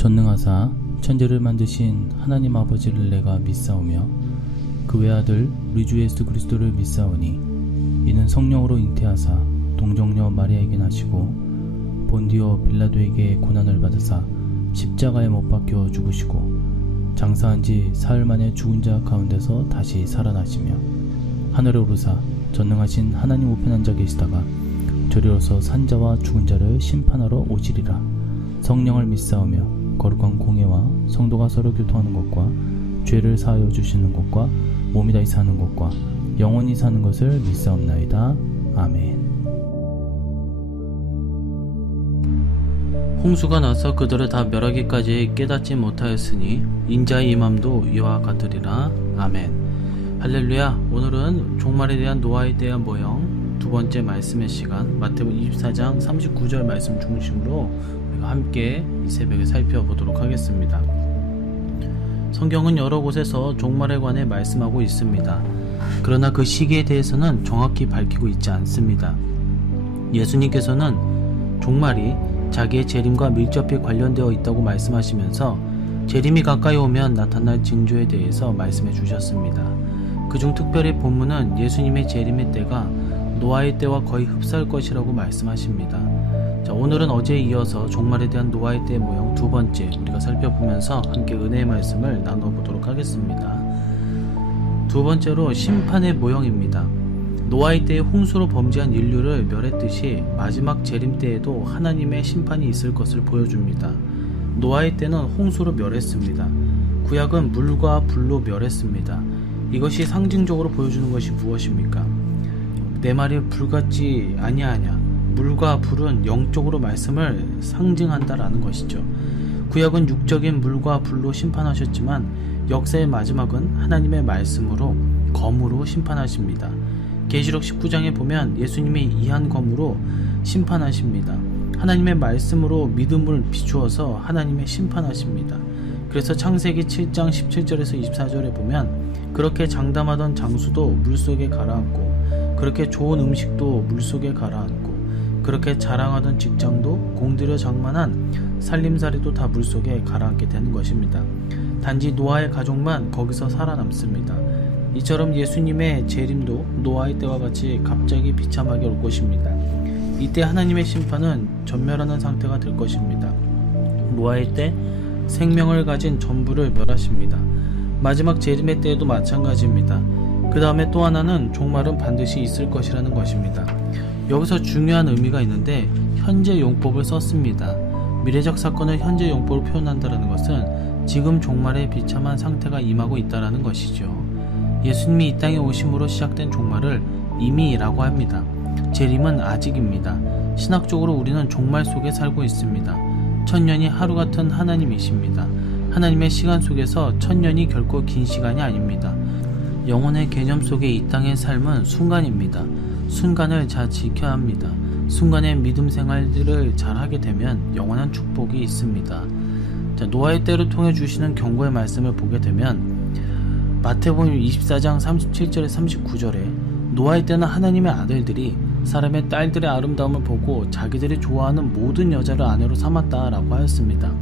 전능하사 천지를 만드신 하나님 아버지를 내가 믿사오며 그 외아들 우리 주 예수 그리스도를 믿사오니 이는 성령으로 잉태하사 동정녀 마리아에게 나시고 본디오 빌라도에게 고난을 받으사 십자가에 못 박혀 죽으시고 장사한 지 사흘 만에 죽은 자 가운데서 다시 살아나시며 하늘에 오르사 전능하신 하나님 우편에 앉아 계시다가 저리로서 산자와 죽은 자를 심판하러 오시리라. 성령을 믿사오며 거룩한 공예와 성도가 서로 교통하는 것과 죄를 사하여 주시는 것과 몸이 다시 사는 것과 영원히 사는 것을 믿사옵나이다. 아멘. 홍수가 나서 그들을 다 멸하기까지 깨닫지 못하였으니 인자의 임함도 이와 같으리라. 아멘. 할렐루야. 오늘은 종말에 대한 노아에 대한 모형 두 번째 말씀의 시간, 마태복음 24장 39절 말씀 중심으로 우리가 함께 이 새벽에 살펴보도록 하겠습니다. 성경은 여러 곳에서 종말에 관해 말씀하고 있습니다. 그러나 그 시기에 대해서는 정확히 밝히고 있지 않습니다. 예수님께서는 종말이 자기의 재림과 밀접히 관련되어 있다고 말씀하시면서 재림이 가까이 오면 나타날 징조에 대해서 말씀해 주셨습니다. 그중 특별히 본문은 예수님의 재림의 때가 노아의 때와 거의 흡사할 것이라고 말씀하십니다. 자, 오늘은 어제에 이어서 종말에 대한 노아의 때의 모형 두 번째 우리가 살펴보면서 함께 은혜의 말씀을 나눠보도록 하겠습니다. 두 번째로 심판의 모형입니다. 노아의 때에 홍수로 범죄한 인류를 멸했듯이 마지막 재림 때에도 하나님의 심판이 있을 것을 보여줍니다. 노아의 때는 홍수로 멸했습니다. 구약은 물과 불로 멸했습니다. 이것이 상징적으로 보여주는 것이 무엇입니까? 내 말이 불같지 아니하냐. 물과 불은 영적으로 말씀을 상징한다라는 것이죠. 구약은 육적인 물과 불로 심판하셨지만 역사의 마지막은 하나님의 말씀으로 검으로 심판하십니다. 계시록 19장에 보면 예수님이 이한 검으로 심판하십니다. 하나님의 말씀으로 믿음을 비추어서 하나님의 심판하십니다. 그래서 창세기 7장 17절에서 24절에 보면 그렇게 장담하던 장수도 물속에 가라앉고 그렇게 좋은 음식도 물속에 가라앉고 그렇게 자랑하던 직장도 공들여 장만한 살림살이도 다 물속에 가라앉게 되는 것입니다. 단지 노아의 가족만 거기서 살아남습니다. 이처럼 예수님의 재림도 노아의 때와 같이 갑자기 비참하게 올 것입니다. 이때 하나님의 심판은 전멸하는 상태가 될 것입니다. 노아의 때 생명을 가진 전부를 멸하십니다. 마지막 재림의 때에도 마찬가지입니다. 그 다음에 또 하나는 종말은 반드시 있을 것이라는 것입니다. 여기서 중요한 의미가 있는데 현재 용법을 썼습니다. 미래적 사건을 현재 용법으로 표현한다는 것은 지금 종말의 비참한 상태가 임하고 있다는 것이죠. 예수님이 이 땅에 오심으로 시작된 종말을 이미라고 합니다. 재림은 아직입니다. 신학적으로 우리는 종말 속에 살고 있습니다. 천년이 하루 같은 하나님이십니다. 하나님의 시간 속에서 천년이 결코 긴 시간이 아닙니다. 영혼의 개념 속에 이 땅의 삶은 순간입니다. 순간을 잘 지켜야 합니다. 순간의 믿음 생활들을 잘 하게 되면 영원한 축복이 있습니다. 자, 노아의 때를 통해 주시는 경고의 말씀을 보게 되면 마태복음 24장 37절에 39절에 노아의 때는 하나님의 아들들이 사람의 딸들의 아름다움을 보고 자기들이 좋아하는 모든 여자를 아내로 삼았다라고 하였습니다.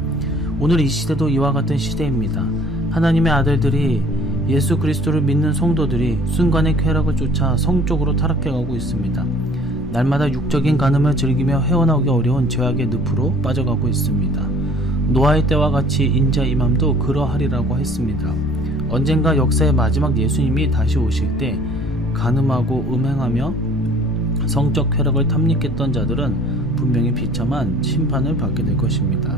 오늘 이 시대도 이와 같은 시대입니다. 하나님의 아들들이 예수 그리스도를 믿는 성도들이 순간의 쾌락을 쫓아 성적으로 타락해가고 있습니다. 날마다 육적인 간음을 즐기며 헤어나오기 어려운 죄악의 늪으로 빠져가고 있습니다. 노아의 때와 같이 인자 임함도 그러하리라고 했습니다. 언젠가 역사의 마지막 예수님이 다시 오실 때 간음하고 음행하며 성적 쾌락을 탐닉했던 자들은 분명히 비참한 심판을 받게 될 것입니다.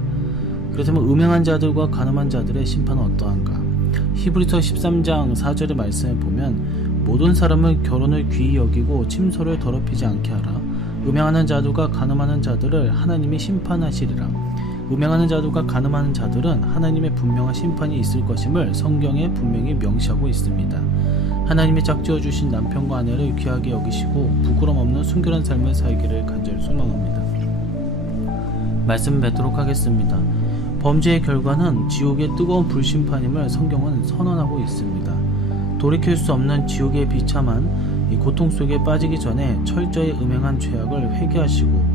그렇다면 음행한 자들과 간음한 자들의 심판은 어떠한가? 히브리서 13장 4절의 말씀에 보면 모든 사람은 결혼을 귀히 여기고 침소를 더럽히지 않게 하라. 음행하는 자들과 간음하는 자들을 하나님이 심판하시리라. 음행하는 자들과 간음하는 자들은 하나님의 분명한 심판이 있을 것임을 성경에 분명히 명시하고 있습니다. 하나님이 짝지어 주신 남편과 아내를 귀하게 여기시고 부끄럼 없는 순결한 삶을 살기를 간절히 소망합니다. 말씀 맺도록 하겠습니다. 범죄의 결과는 지옥의 뜨거운 불심판임을 성경은 선언하고 있습니다. 돌이킬 수 없는 지옥의 비참한 이 고통 속에 빠지기 전에 철저히 음행한 죄악을 회개하시고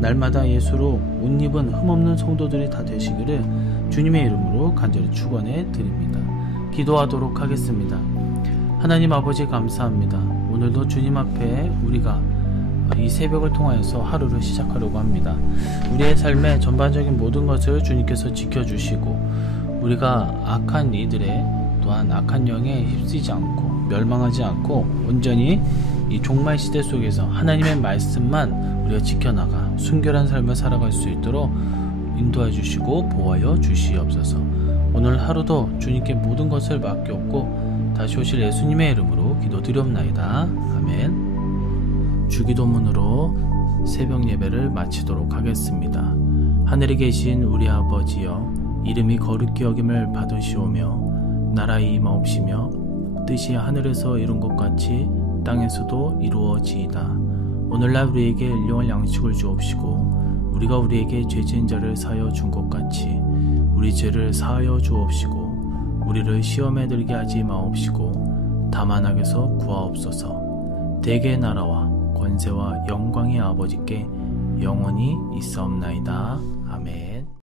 날마다 예수로 옷 입은 흠없는 성도들이 다 되시기를 주님의 이름으로 간절히 축원해 드립니다. 기도하도록 하겠습니다. 하나님 아버지 감사합니다. 오늘도 주님 앞에 우리가 이 새벽을 통하여서 하루를 시작하려고 합니다. 우리의 삶의 전반적인 모든 것을 주님께서 지켜주시고 우리가 악한 이들의 또한 악한 영에 휩쓰이지 않고 멸망하지 않고 온전히 이 종말 시대 속에서 하나님의 말씀만 우리가 지켜나가 순결한 삶을 살아갈 수 있도록 인도해 주시고 보호하여 주시옵소서. 오늘 하루도 주님께 모든 것을 맡겼고 다시 오실 예수님의 이름으로 기도드리옵나이다. 아멘. 주기도문으로 새벽 예배를 마치도록 하겠습니다. 하늘에 계신 우리 아버지여, 이름이 거룩히 여김을 받으시오며 나라의 임하옵시며 뜻이 하늘에서 이룬 것 같이 땅에서도 이루어지이다. 오늘날 우리에게 일용할 양식을 주옵시고 우리가 우리에게 죄 지은 자를 사하여 준 것 같이 우리 죄를 사하여 주옵시고 우리를 시험에 들게 하지 마옵시고 다만 악에서 구하옵소서. 대개의 나라와 권세와 영광의 아버지께 영원히 있사옵나이다. 아멘.